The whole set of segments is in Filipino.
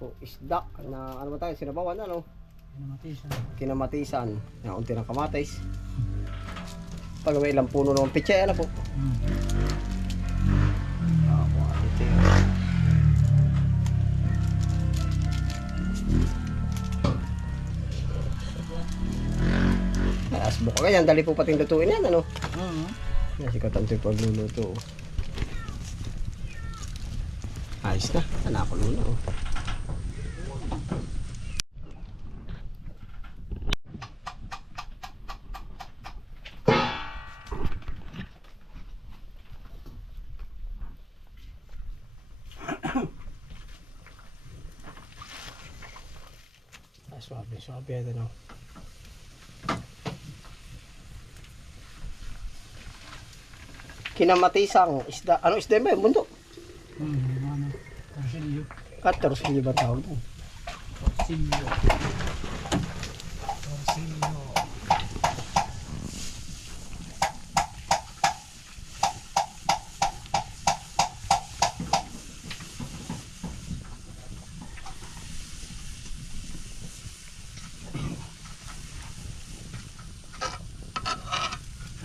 po isda na ano ba tayo, sinabawan ano? Kinamatisan. Kinamatisan. Yan, unti ng kamatis. Pag may ilang puno ng pitsa, ano po? Asbok ka yan, dali po pating lutuin yan, ano? Yan, sikatan ito yung pagluluto. Ayos na, nanakulo na, oh. Swabe, ano? Kinamatisang isda. Ano isda ba yun? Bundok? Ano? Torsilyo. Torsilyo ba tawag doon? Torsilyo. Torsilyo.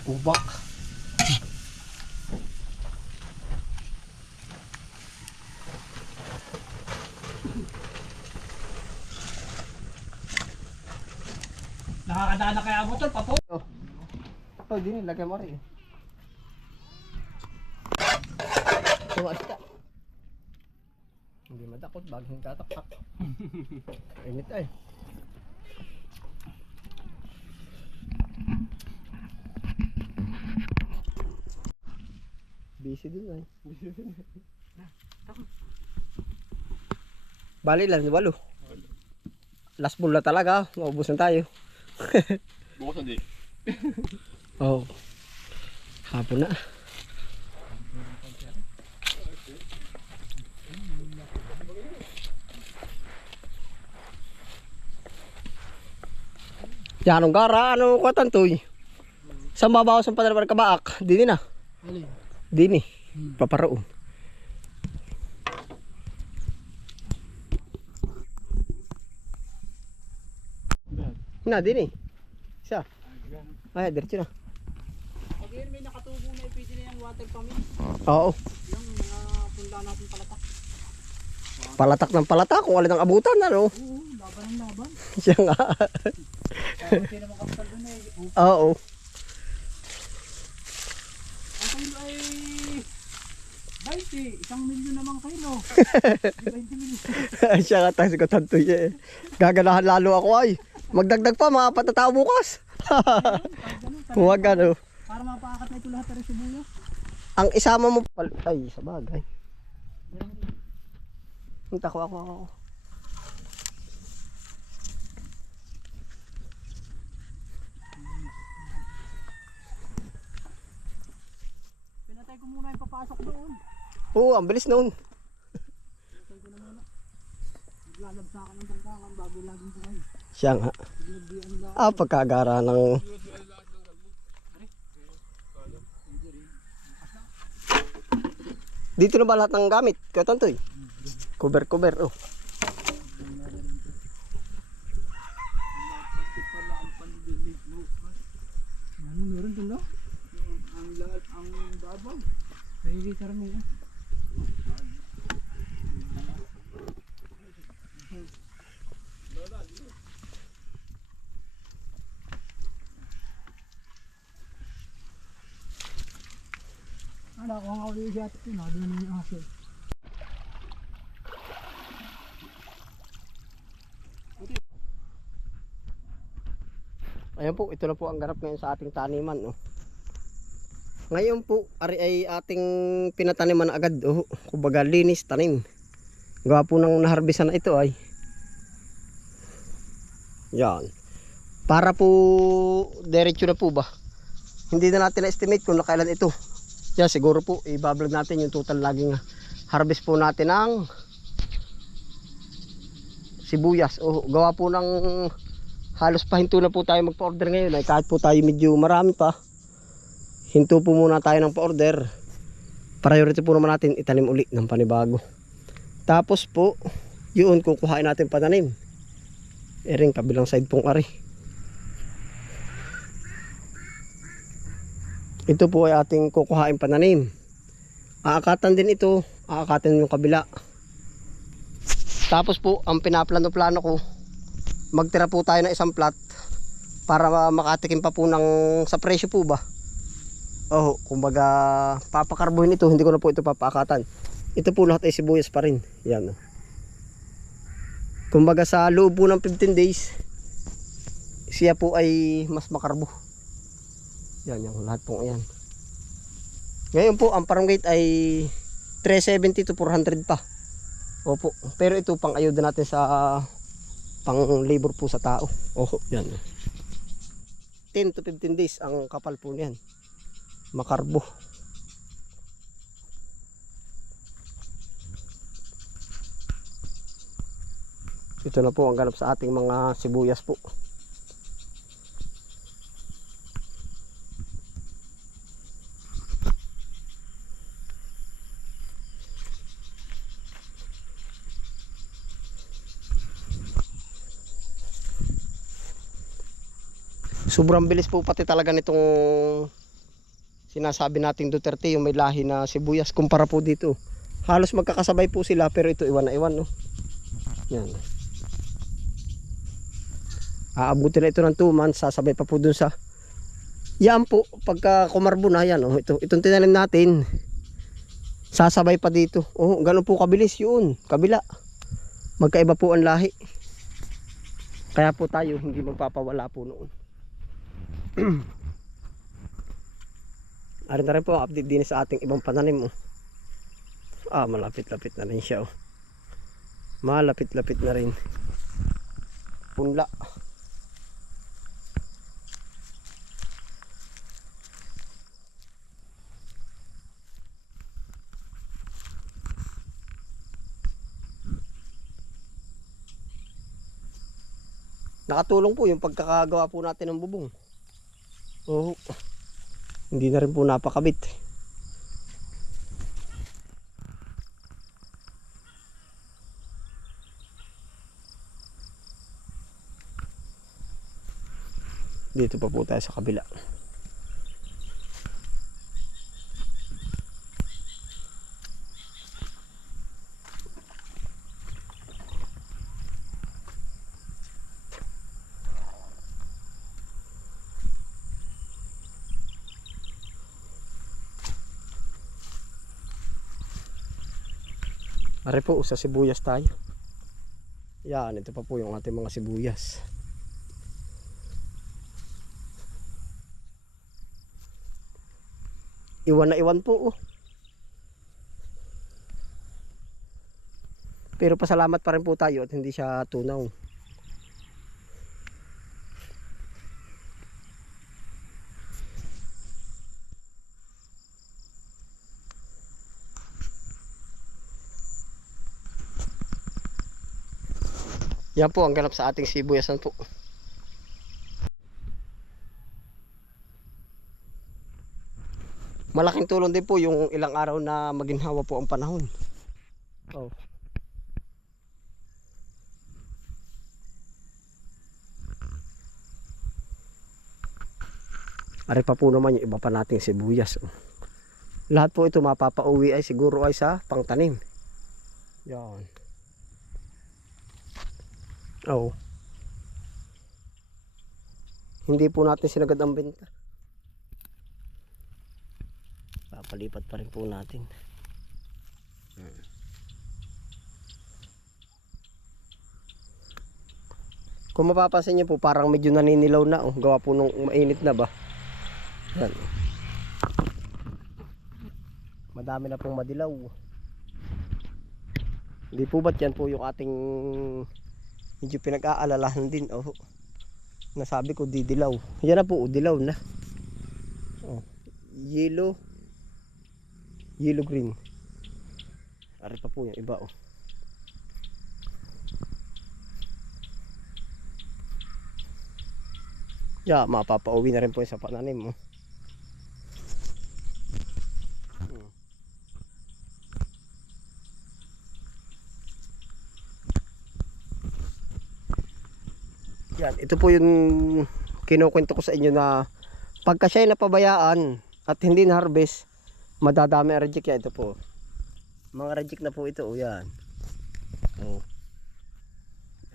Ubak. Nakakadaan na kaya motor, papo? Oh, di nilagay mo rin. Tumaas ka. Hindi madakot, bagong tataktak. Init ay. Busy din ay. Bali lang, walo. Last ball na talaga, maubos na tayo. Bukas hindi. Oo. Hapon na. Yan ang gara, ano ko tantoy. Sa mabaw sa padala kabaak, dini na. Dini. Paparoon. Na dini. Isa. Ay, diretso na. Pag yun may nakatubo na pwede na yung water pump. Oo. Yung mga punla natin palatak. Palatak ng palatak kung alin ang abutan, ano? Oo, laban ang laban. Siya nga. Hindi naman kapital doon eh. Oo. Ang kayo ay 20, 1,000,000 naman kayo no. 20 million. Siya nga tayo ko tantoy eh. Gaganahan lalo ako ay. Magdagdag pa mga 4 na tao bukas. Huwag ano. Para mapaakat na ito lahat ng sibuyas. Ang isama mo ay sa bagay. Punta ko ako. Pinatay ko muna yung papasok doon. Oo, ang bilis noon. Pinatay ko na muna. Naglalabsakan ng bangkangan bago laging buhay. Siya nga. Pagkagara ng dito na ba lahat ng gamit? Katantoy? Cover, oh. Ano meron doon no? Ang lahat, ang babaw. Nagigit karami yan. Ala ko ang audio siya ito na doon yung aso. Ayan po, ito na po ang ganap ngayon sa ating taniman. Oh. Ngayon po, ari ay ating pinataniman agad. Oh. Kumbaga linis, tanim. Gawa po ng naharbisan na ito ay. Yan. Para po, diretso na po ba? Hindi na natin na-estimate kung nakailan ito. Yan, siguro po, i-vlog natin yung total laging harvest po natin ng sibuyas. Oh, gawa po ng halos pahinto na po tayo magpa-order ngayon ay kahit po tayo medyo marami pa, hinto po muna tayo ng pa-order. Priority po naman natin itanim uli ng panibago. Tapos po Yun, kukuhain natin pananim. Ering kabilang side pong ari. Ito po ay ating kukuhain pananim. Aakatan din ito, aakatan yung kabila. Tapos po, ang pinaplano-plano ko, magtira po tayo ng isang plot para makatikim pa po ng sa presyo po ba. Oh, kumbaga papakarbuhin ito, hindi ko na po ito papaakatan. Ito po lahat ay sibuyas pa rin. Yan. Kumbaga sa loob po ng 15 days, siya po ay mas makarbo. Yan, yung lahat po yan. Ngayon po, ang farm gate ay 370 to 400 pa. Opo, pero ito pang ayuda natin sa pang labor po sa tao. Oho, yan. 10 to 15 days ang kapal po niyan. Makarbo. Ito na po ang ganap sa ating mga sibuyas po. Sobrang bilis po pati talaga nitong sinasabi nating Duterte, yung may lahi na sibuyas kumpara po dito. Halos magkakasabay po sila, pero ito iwan na iwan, no. Yan. Aabutin na ito ng 2 months, sasabay pa po dun sa yan po, pagka kumarbo na yan, oh, itong tinanim natin, sasabay pa dito. Oh, ganun po kabilis yun, kabila. Magkaiba po ang lahi. Kaya po tayo hindi magpapawala po noon. Arin na rin po ang update din sa ating ibang pananim. Oh. Malapit-lapit na rin siya. Oh. Malapit-lapit na rin. Punla. Nakatulong po yung pagkakagawa po natin ng bubong. Oh, hindi na rin po napakabit. Dito pa po tayo sa kabila. Are po, sa sibuyas tayo. Yan, ito pa po yung ating mga sibuyas. Iwan na iwan po. Oh. Pero pasalamat pa rin po tayo at hindi siya tunaw. Yan po ang ganap sa ating sibuyasan po. Malaking tulong din po yung ilang araw na maginhawa po ang panahon. Oh. Ari pa po naman yung iba pa nating sibuyas. Oh. Lahat po ito mapapauwi ay siguro ay sa pangtanim. Yan. Oh. Hindi po natin sinagad ang benta. Papalipat pa rin po natin. Kung mapapansin niyo po, parang medyo naninilaw na. Oh. Gawa po nung mainit na ba. Yan. Madami na pong madilaw. Hindi po ba't yan po yung ating medyo pinag-aalalahan din. Oh. Nasabi ko didilaw. Yan na po, dilaw na. Oh. Yellow green. Ari pa po yung iba. Oh. Yeah, mapapauwi na rin po yung sa pananim. Oh. Yan, ito po yung kinukwento ko sa inyo na pagka siya ay napabayaan at hindi na-harvest, madadami ang reject yan. Ito po. Mga reject na po ito. O yan. O.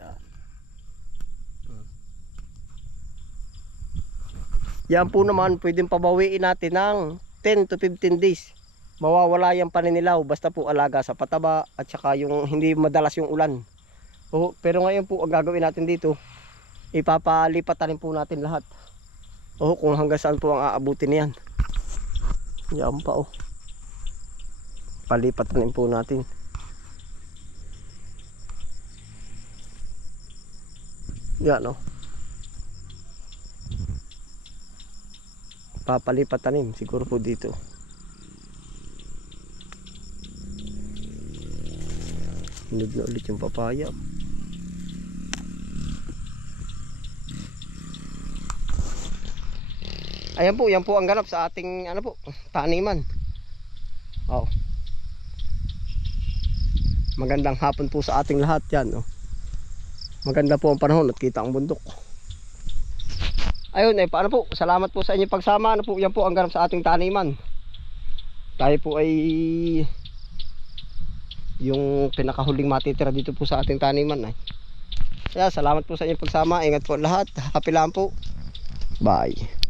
Yan. Yan po naman, pwedeng pabawiin natin ng 10 to 15 days. Mawawala yung paninilaw basta po alaga sa pataba at saka yung hindi madalas yung ulan. O, pero ngayon po ang gagawin natin dito, ipapalipatan po natin lahat. O, kung hanggang saan po ang aabutin niyan. Yan pa o. Palipatan po natin. Yan o. Papalipatanin siguro po dito. Hinog na ulit yung papaya. Ayan po, yan po ang ganap sa ating ano po, taniman. Oh. Magandang hapon po sa ating lahat yan. Oh. Maganda po ang panahon at kita ang bundok. Ayun, paano po? Salamat po sa inyong pagsama. Ano po, yan po ang ganap sa ating taniman. Tayo po ay yung pinakahuling matitira dito po sa ating taniman. Kaya salamat po sa inyong pagsama. Ingat po lahat. Happy lang po. Bye.